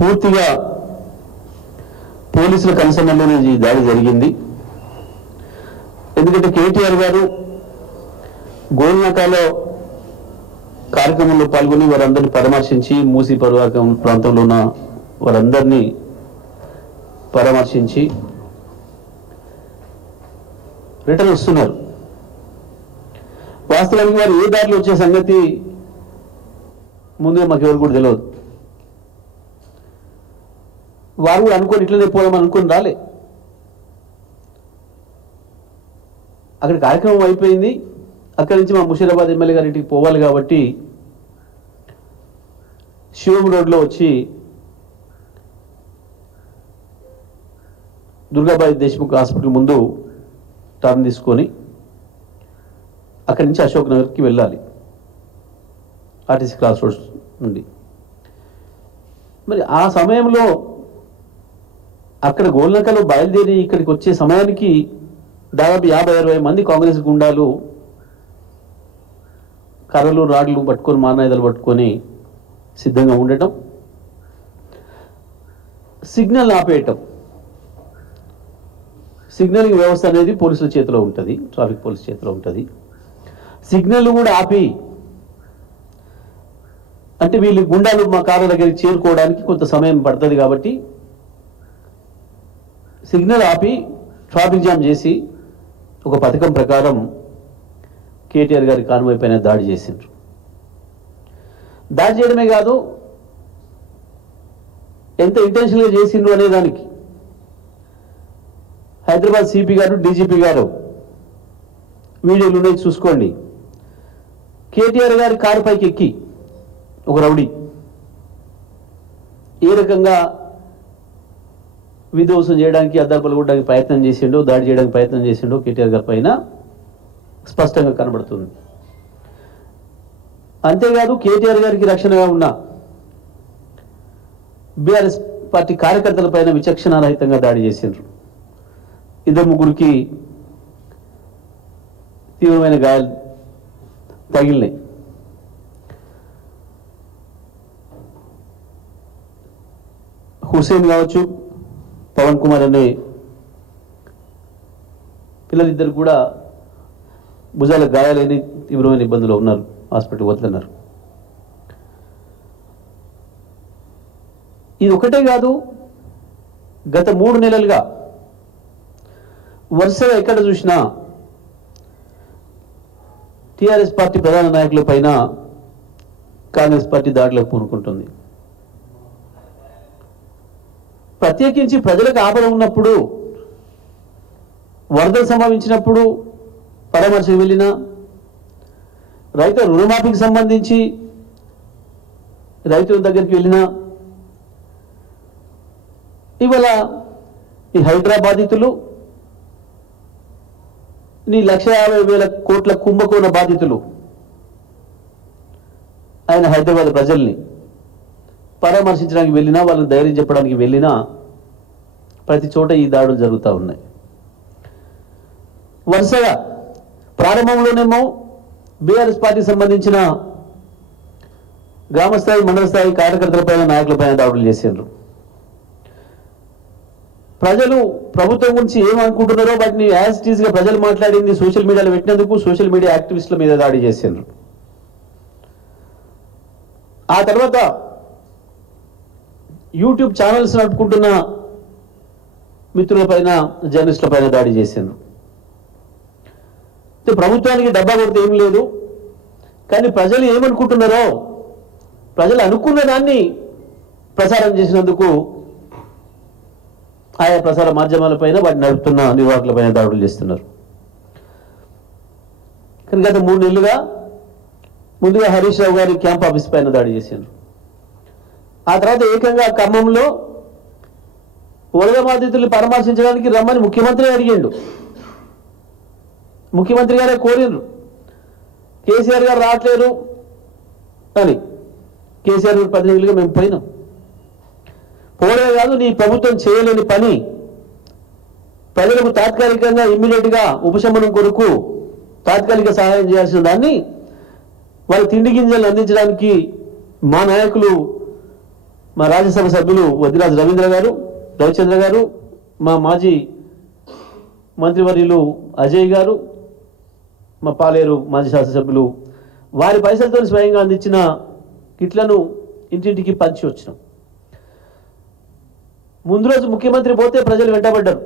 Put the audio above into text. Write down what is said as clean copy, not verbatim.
పూర్తిగా పోలీసుల కన్సర్న్లోనే ఈ దాడి జరిగింది. ఎందుకంటే కేటీఆర్ గారు గోల్నాకాలో కార్యక్రమంలో పాల్గొని వారందరినీ పరామర్శించి, మూసీ పరివాహక ప్రాంతంలో ఉన్న వారందరినీ పరామర్శించి రిటర్న్ వస్తున్నారు. వాస్తవానికి వారు ఏ దారిలో వచ్చే సంగతి ముందే మాకు ఎవరు కూడా తెలియదు. వారు కూడా అనుకోని ఇట్లనే పోదామని అనుకుని రాలే. అక్కడ కార్యక్రమం అయిపోయింది. అక్కడి నుంచి మా ముషీరాబాద్ ఎమ్మెల్యే గారి ఇంటికి పోవాలి కాబట్టి శివం రోడ్లో వచ్చి దుర్గాబాయి దేశ్ముఖ్ హాస్పిటల్ ముందు టర్న్ తీసుకొని అక్కడి నుంచి అశోక్ నగర్కి వెళ్ళాలి, ఆర్టీసీ క్రాస్ రోడ్స్ నుండి. మరి ఆ సమయంలో అక్కడ గోల్నాకాలో బయలుదేరి ఇక్కడికి వచ్చే సమయానికి దాదాపు 50-60 మంది కాంగ్రెస్ గుండాలు కర్రలు రాడ్లు పట్టుకొని, మానాయుధాలు పట్టుకొని సిద్ధంగా ఉండటం, సిగ్నల్ ఆపేయటం. సిగ్నలింగ్ వ్యవస్థ అనేది పోలీసుల చేతిలో ఉంటుంది, ట్రాఫిక్ పోలీస్ చేతిలో ఉంటుంది. సిగ్నల్ కూడా ఆపి, అంటే వీళ్ళు గుండాలు మా కారు దగ్గరికి చేరుకోవడానికి కొంత సమయం పడుతుంది కాబట్టి సిగ్నల్ ఆపి ట్రాఫిక్ జామ్ చేసి ఒక పథకం ప్రకారం కేటీఆర్ గారి కాన్వాయ్ పైన దాడి చేసిండ్రు. దాడి చేయడమే కాదు, ఎంత ఇంటెన్షన్గా చేసిండ్రు అనే దానికి హైదరాబాద్ సిపి గారు, డీజీపీ గారు వీడియోలు ఉన్నాయి, చూసుకోండి. కేటీఆర్ గారి కారు పైకి ఎక్కి ఒక రౌడీ ఏ రకంగా విధ్వంసం చేయడానికి, అద్దాలు పలగొట్టడానికి ప్రయత్నం చేసిండో, దాడి చేయడానికి ప్రయత్నం చేసిండో కేటీఆర్ గారి పైన స్పష్టంగా కనబడుతుంది. అంతేకాదు కేటీఆర్ గారికి రక్షణగా ఉన్న బీఆర్ఎస్ పార్టీ కార్యకర్తల పైన విచక్షణారహితంగా దాడి చేసిండ్రు. 2-3 తీవ్రమైన గాయాలు తగిలినాయి. హుసేన్ కావచ్చు, పవన్ కుమార్ అనే పిల్లలిద్దరు కూడా భుజాల గాయాలని తీవ్రమైన ఇబ్బందులు ఉన్నారు, హాస్పిటల్ వదులున్నారు. ఇది ఒకటే కాదు, గత 3 నెలలుగా వరుసగా ఎక్కడ చూసినా టీఆర్ఎస్ పార్టీ ప్రధాన నాయకుల పైన కాంగ్రెస్ పార్టీ దాడులకు పూనుకుంటుంది. ప్రత్యేకించి ప్రజలకు ఆపద ఉన్నప్పుడు, వరదలు సంభవించినప్పుడు పరామర్శకు వెళ్ళినా, రైతు రుణమాఫీకి సంబంధించి రైతుల దగ్గరికి వెళ్ళినా, ఇవాళ ఈ హైదరాబాద్ బాధితులు, నీ 150,000 కోట్ల కుంభకోణ బాధితులు ఆయన హైదరాబాద్ ప్రజల్ని పరామర్శించడానికి వెళ్ళినా, వాళ్ళని ధైర్యం చెప్పడానికి వెళ్ళినా ప్రతి చోట ఈ దాడులు జరుగుతూ ఉన్నాయి. వరుసగా ప్రారంభంలోనేమో బీఆర్ఎస్ పార్టీకి సంబంధించిన గ్రామస్థాయి, మండల స్థాయి కార్యకర్తలపైన, నాయకులపైన దాడులు చేసిండ్రు. ప్రజలు ప్రభుత్వం గురించి ఏమనుకుంటున్నారో వాటిని యాజ్ ఇట్ ఈజ్ గా ప్రజలు మాట్లాడింది సోషల్ మీడియాలో పెట్టినందుకు సోషల్ మీడియా యాక్టివిస్టుల మీద దాడి చేసిండ్రు. ఆ తర్వాత యూట్యూబ్ ఛానల్స్ నడుపుకుంటున్న మిత్రులపైన, జర్నలిస్టులపైన దాడి చేసిండ్రు. ప్రభుత్వానికి డబ్బా కొడితే ఏం లేదు, కానీ ప్రజలు ఏమనుకుంటున్నారో, ప్రజలు అనుకున్న దాన్ని ప్రసారం చేసినందుకు ఆయా ప్రసార మాధ్యమాలపైన వాటిని నడుపుతున్న నిర్వాహకులపైన దాడులు చేస్తున్నారు. కానీ గత 3 నెలలుగా ముందుగా హరీష్ రావు గారి క్యాంప్ ఆఫీస్ పైన దాడి చేశారు. ఆ తర్వాత ఏకంగా ఖమ్మంలో వరద బాధితులు పరామర్శించడానికి రమ్మని ముఖ్యమంత్రి అడిగిండు. ముఖ్యమంత్రి గారే కోరిండ్రు, కేసీఆర్ గారు రావట్లేరు అని. కేసీఆర్ గారు ప్రతినిధులుగా మేము పోయినాం. పోవడమే కాదు, నీ ప్రభుత్వం చేయలేని పని, ప్రజలకు తాత్కాలికంగా ఇమ్మీడియట్గా ఉపశమనం కొరకు తాత్కాలిక సహాయం చేయాల్సిన దాన్ని వాళ్ళ తిండి గింజలు అందించడానికి మా నాయకులు మా రాజ్యసభ సభ్యులు వద్దిరాజు రవిచంద్ర గారు, మా మాజీ మంత్రివర్యులు అజయ్ గారు, మా పాలేరు మాజీ శాసనసభ్యులు వారి పైసలతో స్వయంగా అందించిన కిట్లను ఇంటింటికి పంచి వచ్చినాం. ముందు రోజు ముఖ్యమంత్రి పోతే ప్రజలు వెంటబడ్డారు.